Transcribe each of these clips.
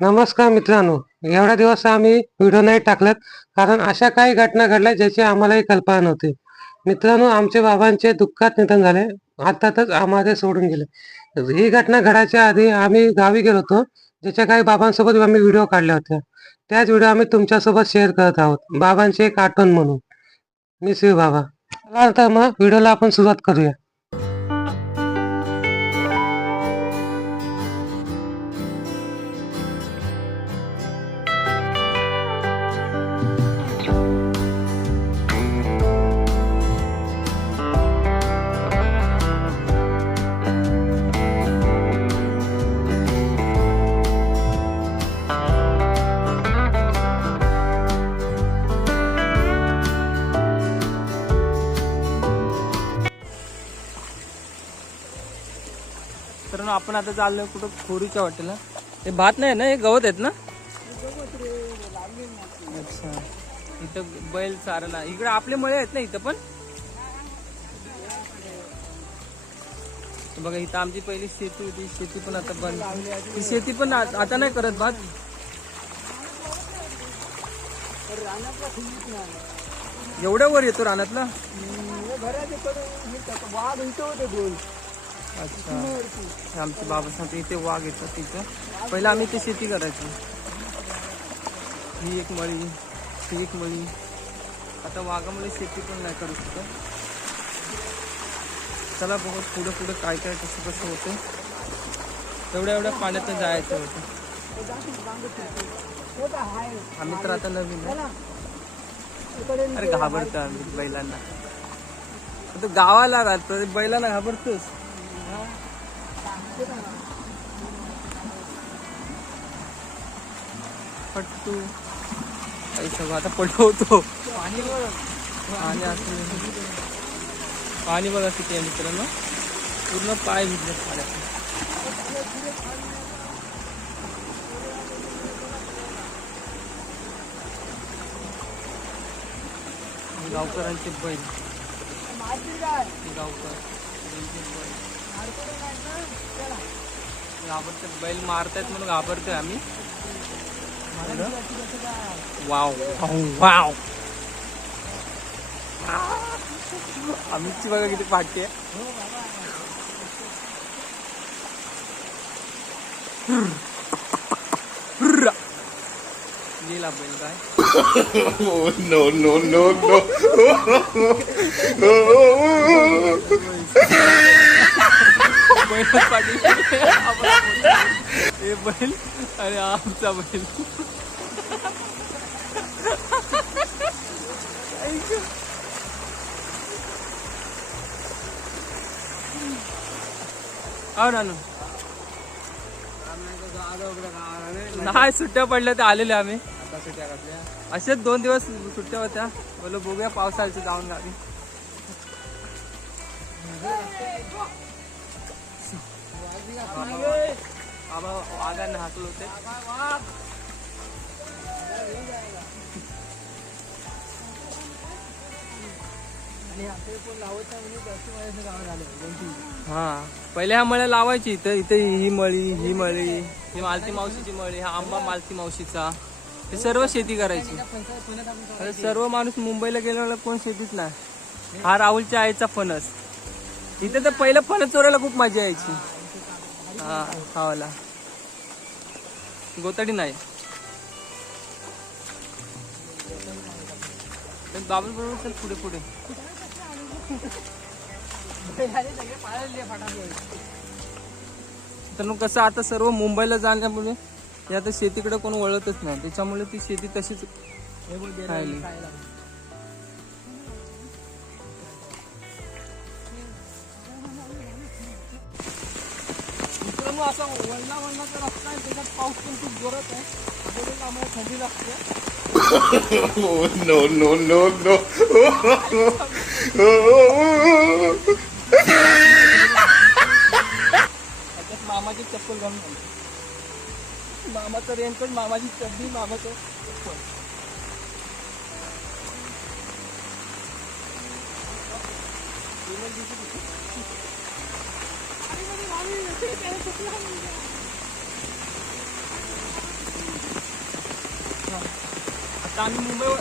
नमस्कार मित्रांनो एवढ्या दिवस आम्ही व्हिडिओ नाही टाकलात कारण अशा काही घटना घडल्या ज्याची आम्हालाही कल्पना नव्हती. मित्रांनो आमचे बाबांचे दुःखात निधन झाले अर्थातच आम्हाला सोडून गेले. ही घटना घडायच्या आधी आम्ही गावी गेलो होतो ज्याच्या काही बाबांसोबत आम्ही व्हिडिओ काढल्या होत्या. त्याच व्हिडिओ आम्ही तुमच्यासोबत शेअर करत आहोत बाबांची एक आठवण म्हणून. मी शिव बाबा. चला तर मग व्हिडिओला आपण सुरुवात करूया. आपण आता चाललोय कुठं? खोरीच्या वाटेला हे भात नाही ना हे गवत आहेत ना? अच्छा. इथं बैल चारायला. इकडे आपले मळे आहेत ना इथं पण? बघा इथं आमची पहिली शेती होती. शेती पण आता बंद. ती शेती पण आता नाही करत भात? एवढ्या वर येतो रानातला? अच्छा. हे आमचे बाबा सांगते इथे वाघ येतात तिथं. पहिला आम्ही ते शेती करायचो. ही एक मळी ही एक मळी. आता वाघामुळे शेती पण नाही करू शकत. चला बघू पुढं पुढं काय काय कसं कसं होतं एवढ्या एवढ्या पाण्यात जायचं होतं. आम्ही तर आता नवीन अरे घाबरतो आम्ही बैलांना. तू गावाला राहतो बैलांना घाबरतोस पट्टू. सगळं आता पटवतो पाणी असं पाणी बघा किती आहे मित्रांनो. पूर्ण पाय भिजले पाण्यात गावकरांचे बैल. गावकर. घाबरते बैल मारतायत म्हणून घाबरतोय आम्ही. वाव. वाव. आम्हीची बघा किती पाठी आहे. गेला बैल काय no no no no! बैल हे बैल आणि आमचा बैल. हो ना नाही सुट्ट्या पडल्या तर आलेले आम्ही. असेच दोन दिवस सुट्ट्या होत्या. बोलो बघूया पावसाळ्याचे जाऊन गावी वाघांना हाकल होते हा पहिले ह्या मळ्या लावायची इथं इथे ही मळी ही मळी ही मालती मावशीची मळी हा आंबा मालती मावशीचा हे सर्व शेती करायची सर्व माणूस मुंबईला गेल्यावर कोण शेतीच नाही हा राहुलच्या आईचा फणस इथे तर पहिलं फणस चोरायला खूप मजा यायची. हा गोताडी नाही. बाबा बरोबर चल पुढे पुढे. तर मग कसं आता सर्व मुंबईला जाण्यामुळे हे आता शेतीकडे कोण वळतच नाही. त्याच्यामुळे ती शेती तशीच राहिली. वळला वळणाचा रस्ता आहे त्याच्यात पाऊस पण खूप जोरात आहे त्याच्यामुळे आम्हाला थंडी लागते no no no! त्याच्यात मामाची चप्पल घालून. मामाचं रेनकोट मामाची चड्डी मामाचं चप्पल आता आम्ही मुंबईवर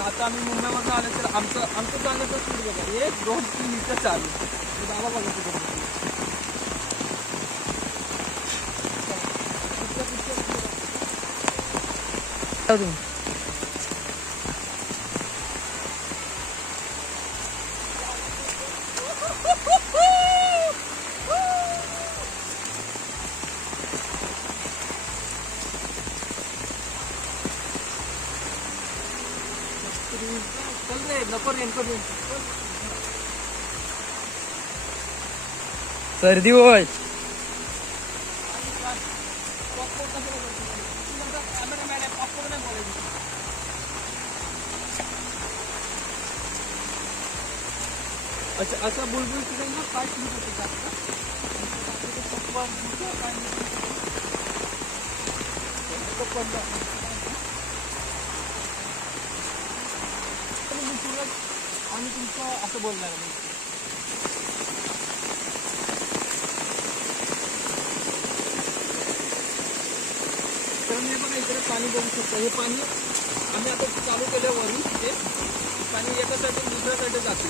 आता आम्ही मुंबईवर आलं तर आमचं आमचं चालण्याचं सुरू बघा. एक दोन तीन इथं चालू. बाबा बघा तिथे Tchau, सर्दी होय. अच्छा असं बुलबुल तिथे पाच मिनिट होते जास्त तुमचं असं बोलणार नाही तर मी बघा इकडे पाणी बघू शकतो. हे पाणी आम्ही आता चालू केलं वरून ते पाणी एका साईडून दुसऱ्या साईडला जातो.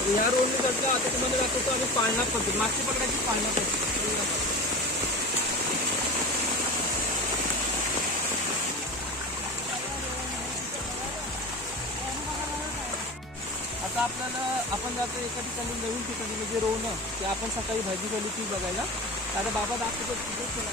तर ह्या रोडने जातं आता तुम्हाला दाखवतो आम्ही पाळणा पद्धत. मासे पकडायची पाळणा पद्धत. आता आपल्याला आपण जातो एका ठिकाणी नवीन ठिकाणी म्हणजे रोवणं ते आपण सकाळी भाजी केली ती बघायला. आता बाबा दाखवतो तिथे केला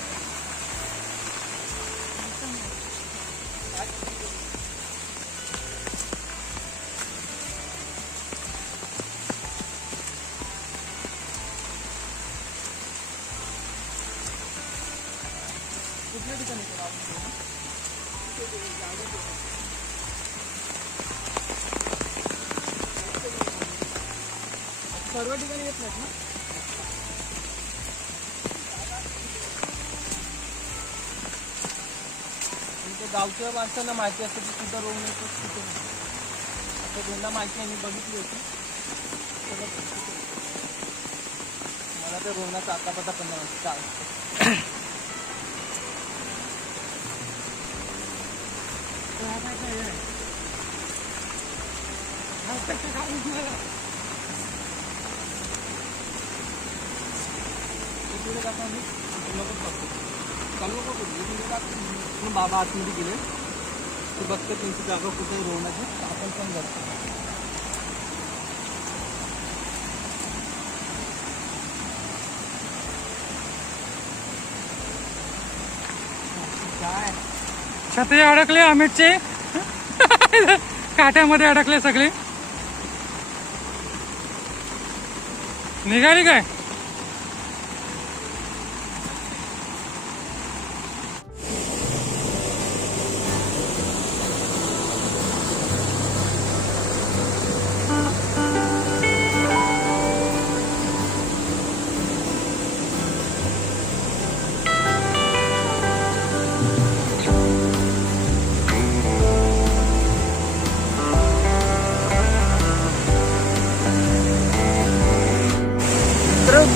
सर्व ठिकाणी येत नाहीत ना? गावच्या माणसांना माहिती असतं की कुठं रोवून येतो कुठं आता त्यांना माहिती आहे मी बघितली होती. मला ते रोवण्याचा आता पता पण नाही माहिती. काय ते पुढे जाता आम्ही नकोच बघतो चालू नको करू इथे गेला बाबा आतमध्ये गेले ते बघतो त्यांची जागा कुठे रोवण्याची आपण पण जातो काय छत्री अडकले अमितचे. काट्यामध्ये अडकले सगळे. निघाली काय?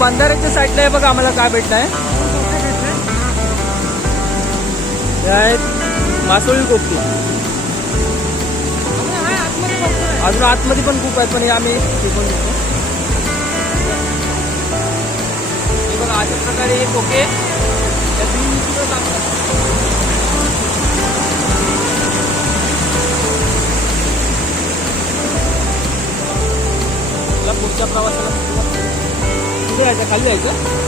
बंधाऱ्याच्या साईडला आहे बघा आम्हाला काय भेटलंय. हे आहेत मासोळी कोपती अजून आतमध्ये पण खूप आहेत पण हे आम्ही शिकून घेतो. बघा अशा प्रकारे हे कोके मला पुढच्या प्रवासाला कुठे जायचं खाली जायचं.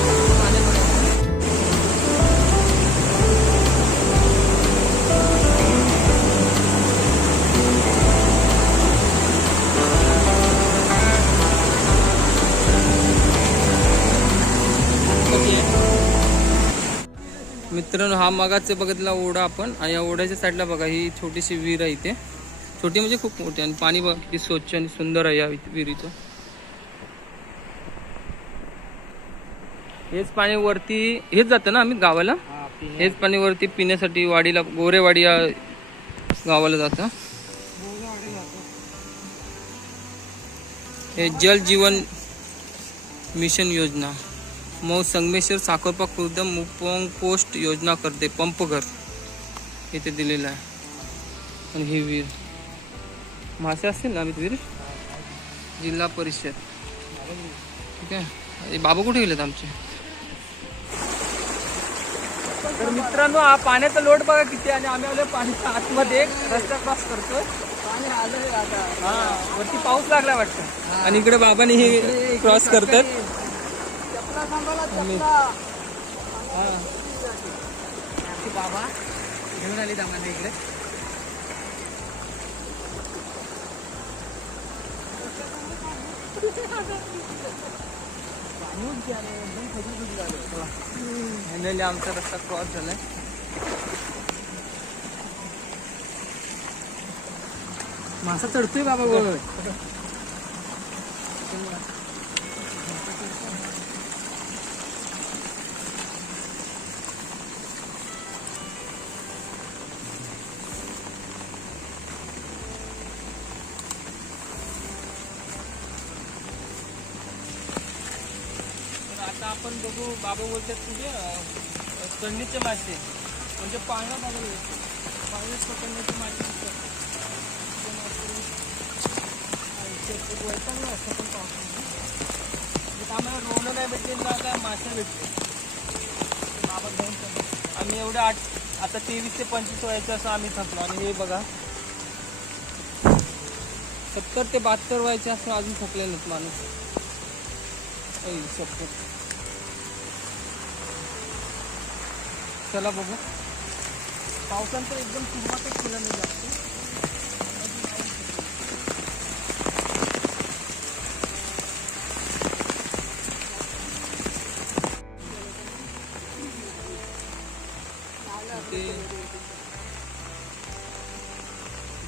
मित्रांनो हा मगाच बघितला ओढा आपण. आणि या ओढ्याच्या साईडला बघा ही छोटीशी विहीर आहे इथे. छोटी म्हणजे खूप मोठी आणि पाणी बघा स्वच्छ आणि सुंदर आहे या विहिरीचं. हेच पाणी वरती हेच जातं ना आम्ही गावाला? हेच पाणी वरती पिण्यासाठी वाडीला गोरेवाडी या गावाला जातं. हे जल जीवन मिशन योजना. मौ संगमेश्वर साखरपा खुर्द मुपंग पोस्ट योजना करते पंप घर. इथे दिलेलं आहे. आणि हे वीर. मासे असतील ना अमित वीर? जिल्हा परिषद. ठीक आहे? बाबा कुठे गेलेत आमचे? तर मित्रांनो हा पाण्याचा लोट बघा किती आहे. आणि आम्ही आलो पाण्याच्या आतमध्ये. एक रस्ता क्रॉस करतोय. हा. वरती पाऊस लागला वाटतं. आणि इकडे बाबांनी हे क्रॉस करतात. हा. बाबा घेऊन आली आम्हाला इकडे. फायनली आमचा रस्ता क्रॉस झालाय. मासा चढतोय बाबा वर आपण बघू बाबा बोलतात तुझे थंडीचे मासे. म्हणजे पाण्यात आलेले पाण्यात पकडण्याचे मासे दिसतात. पण पावसामध्ये. म्हणजे आम्हाला रोवणं नाही भेटले ना काय मासे भेटले. बाबा घेऊन आम्ही एवढे आठ आता तेवीस ते पंचवीस व्हायचं असं आम्ही थकलो आणि हे बघा. सत्तर ते बहात्तर व्हायचे असं अजून थकले नाहीत माणूस सत्तर. चला बघू. पावसानं तर एकदम सुरुवातच केलं नाही जास्त.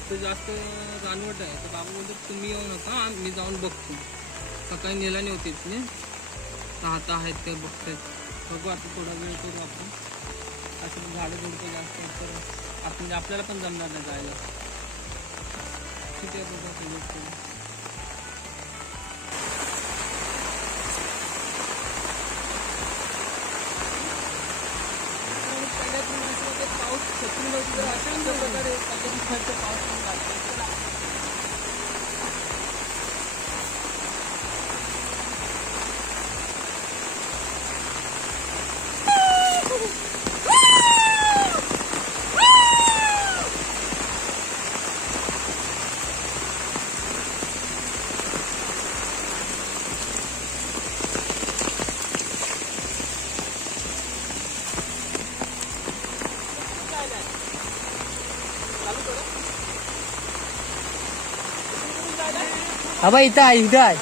ते जास्त रानवट आहे. तर बाबा बोलतो तुम्ही येऊ नका मी जाऊन बघतो. सकाळी नेला नाही होते तिथे राहता आहेत काय बघतायत. बघू आता थोडा वेळ करू आपण. असं झाडं झुडपं जास्त आहेत तर आपण आपल्याला पण जमणार नाही जायला. किती आहे पाऊस छत्री असेल तर प्रकारे पाऊस पण लागतो. बाबा इथं आहे इथं आहे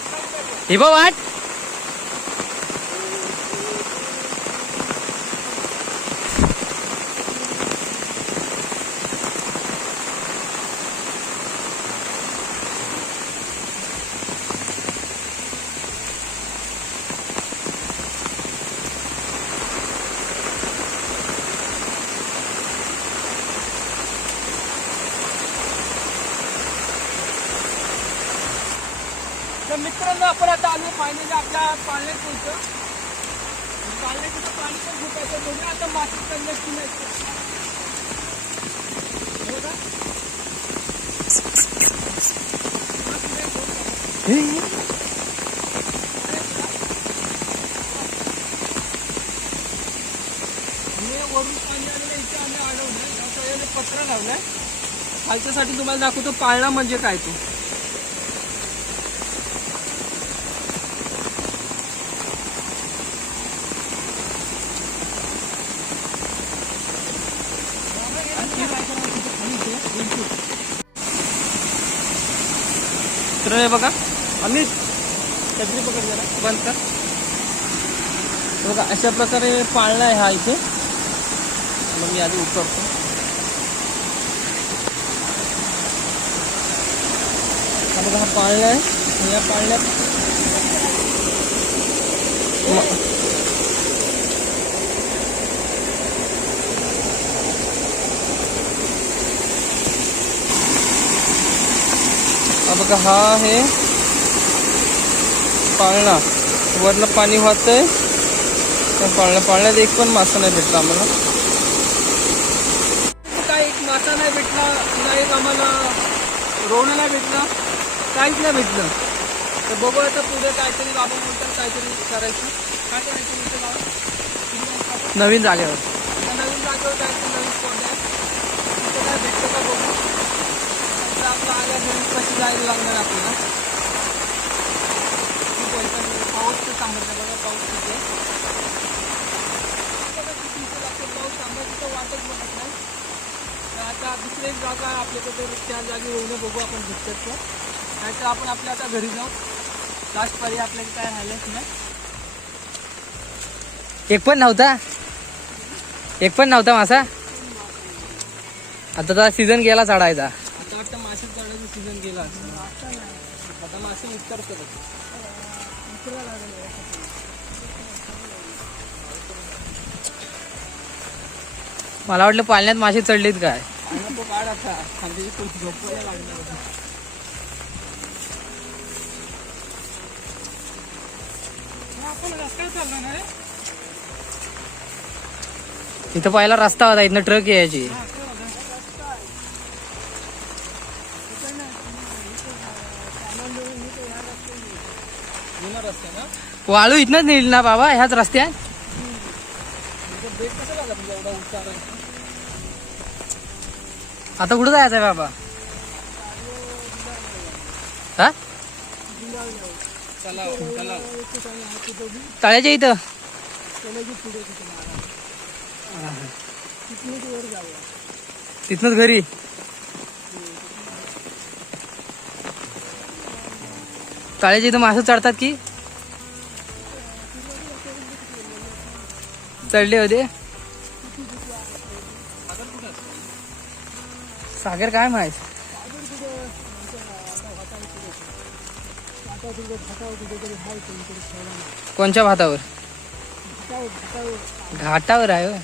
मित्रांनो आपण आता आलो फायनली आपल्या पाळण्यात पोहोचतो पाळण्यात तिथं पाणी पण खूप आहे. बघूया आता मासे चढण्यात की नाही. हो? का? हे वरून पाणी आलेलं इथे आम्ही याने पत्रा लावलाय. खालच्यासाठी तुम्हाला दाखवतो पाळणा म्हणजे काय तो. तर हे बघा. आम्ही छत्री पकड जरा. बंद कर. बघा अशा प्रकारे पाळणा आहे हा इथे. मग मी आधी उतरतो. हा बघा हा पाळणा आहे. या पाळण्यात बघा हा आहे पाळणा. वरनं पाणी वाहतंय. पण पाळणा पाळण्यात एक पण मासा नाही भेटला आम्हाला. काय एक मासा नाही भेटला ना एक आम्हाला रोवणं नाही भेटलं काहीच नाही भेटलं. तर बघू आता पुढे काहीतरी बाबा म्हणतात काहीतरी करायचं. काय करायचं बाबा? नवीन जागेवर. नवीन जागेवर जायचं नवीन स्पॉट आहे. तिथे काय भेटतं का बघू? आपलं आल्या कशी जायला लागणार आपल्याला? खूप आहे. पाऊस तर थांबत बघा पाऊस किती आहे. बघा किती इथे पाऊस थांबायची वाटच बघत नाही. तर आता दुसरे जागा आपल्याकडे त्या जागी होऊन बघू आपण भेटतात का नाहीतर आपण आपल्या आता घरी जाऊ. लास्ट पर्याय आपल्याला काय राहिलंच नाही. एक पण नव्हता? एक पण नव्हता मासा? आता तर सीझन गेला चढायचा आता वाटतं मासे चढायचं सीझन गेला असेल. आता करतो मला वाटलं पाळण्यात मासे चढलेत काय. इथं पहिला रस्ता होता इथनं ट्रक यायची जुना रस्ता आहे ना वाळू इथनच नेईल ना बाबा ह्याच रस्त्यात. आहे आता कुठं जायचंय बाबा? हा? चला तळ्याच्या इथं. तिथनच घरी. तळ्याच्या इथं मासे चढतात की? चढले होते. सागर काय माहीत कोणच्या भातावर? घाटावर आहे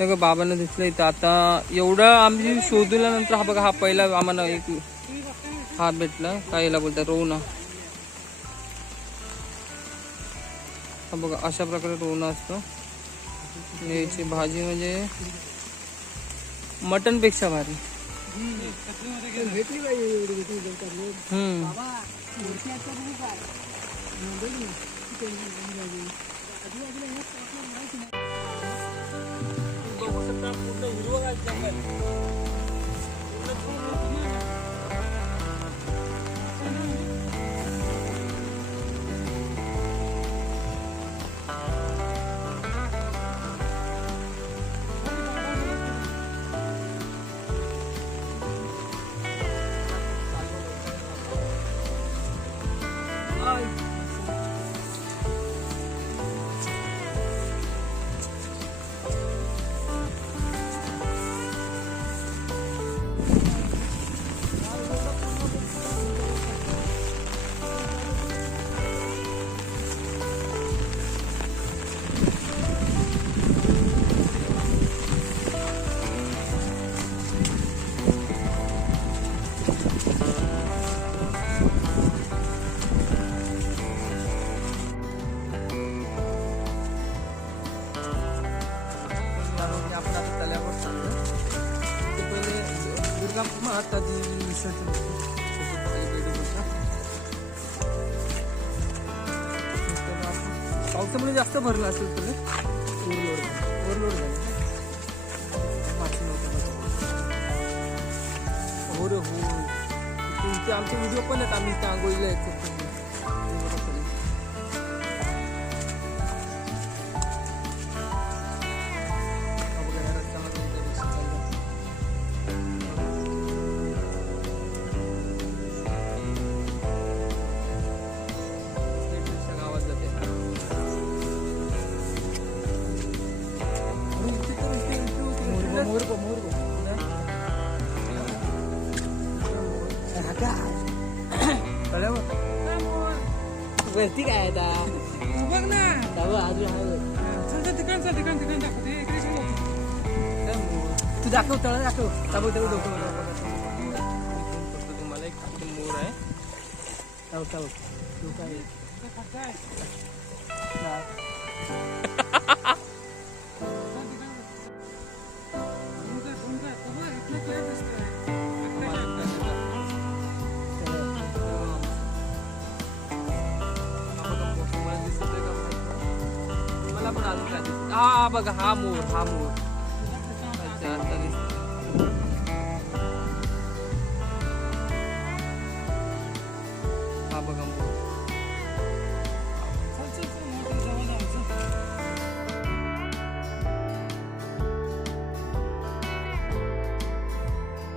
बघा बाबांना दिसलं इथं. आता एवढं आम्ही शोधल्यानंतर हा बघा हा पहिला आम्हाला एक हा भेटला. काय याला बोलतात? रोवणा हा बघा अशा प्रकारे रोवणा असतो. याची भाजी म्हणजे मटनपेक्षा भारी. हम्म. आपण जास्त भरलं असेल तुम्ही ओरलोड ओरलोड झालं मासे नव्हतं हो रे हो. तुमचे आमचे व्हिडिओ पण आहेत आम्ही इथे आंघोळीला झुंज आहे. तो बघ, इथनं clear दिसतंय. तुम्हाला दिसतोय का माहीत? मला पण अजून काय दिसत हा बघा हा मोर हा मोर अच्छा आता दिसतोय